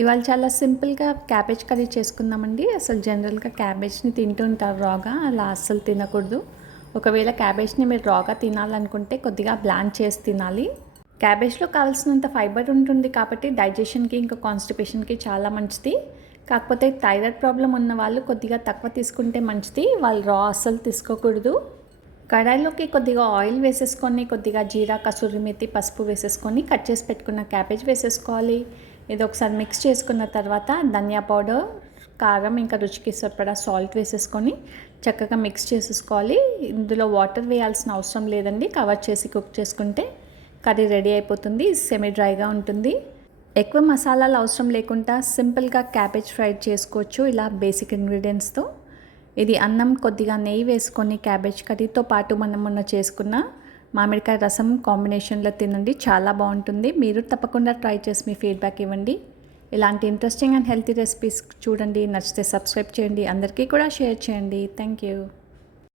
ఇవాళ చాలా సింపుల్గా క్యాబేజ్ కర్రీ చేసుకుందామండి. అసలు జనరల్గా క్యాబేజ్ని తింటుంటారు రాగా, అలా అస్సలు తినకూడదు. ఒకవేళ క్యాబేజ్ని మీరు రాగా తినాలనుకుంటే కొద్దిగా బ్లాంచ్ చేసి తినాలి. క్యాబేజ్లో కావాల్సినంత ఫైబర్ ఉంటుంది కాబట్టి డైజెషన్కి ఇంకా కాన్స్టిపేషన్కి చాలా మంచిది. కాకపోతే థైరాయిడ్ ప్రాబ్లం ఉన్న వాళ్ళు కొద్దిగా తక్కువ తీసుకుంటే మంచిది. వాళ్ళు రా అస్సలు తీసుకోకూడదు. కడాయిలోకి కొద్దిగా ఆయిల్ వేసేసుకొని, కొద్దిగా జీరా, కసూరి మేతి, పసుపు వేసేసుకొని కట్ చేసి పెట్టుకున్న క్యాబేజ్ వేసేసుకోవాలి. ఇది ఒకసారి మిక్స్ చేసుకున్న తర్వాత ధనియా పౌడర్, కారం, ఇంకా రుచికి సరిపడా సాల్ట్ వేసేసుకొని చక్కగా మిక్స్ చేసేసుకోవాలి. ఇందులో వాటర్ వేయాల్సిన అవసరం లేదండి. కవర్ చేసి కుక్ చేసుకుంటే కర్రీ రెడీ అయిపోతుంది. సెమీ డ్రైగా ఉంటుంది. ఎక్కువ మసాలాలు అవసరం లేకుండా సింపుల్గా క్యాబేజ్ ఫ్రై చేసుకోవచ్చు ఇలా బేసిక్ ఇంగ్రీడియంట్స్తో. ఇది అన్నం, కొద్దిగా నెయ్యి వేసుకొని క్యాబేజ్ కర్రీతో పాటు మనం మొన్న చేసుకున్న మామిడికాయ రసం కాంబినేషన్లో తినండి, చాలా బాగుంటుంది. మీరు తప్పకుండా ట్రై చేసి మీ ఫీడ్బ్యాక్ ఇవ్వండి. ఇలాంటి ఇంట్రెస్టింగ్ అండ్ హెల్తీ రెసిపీస్ చూడండి. నచ్చితే సబ్స్క్రైబ్ చేయండి, అందరికీ కూడా షేర్ చేయండి. Thank you.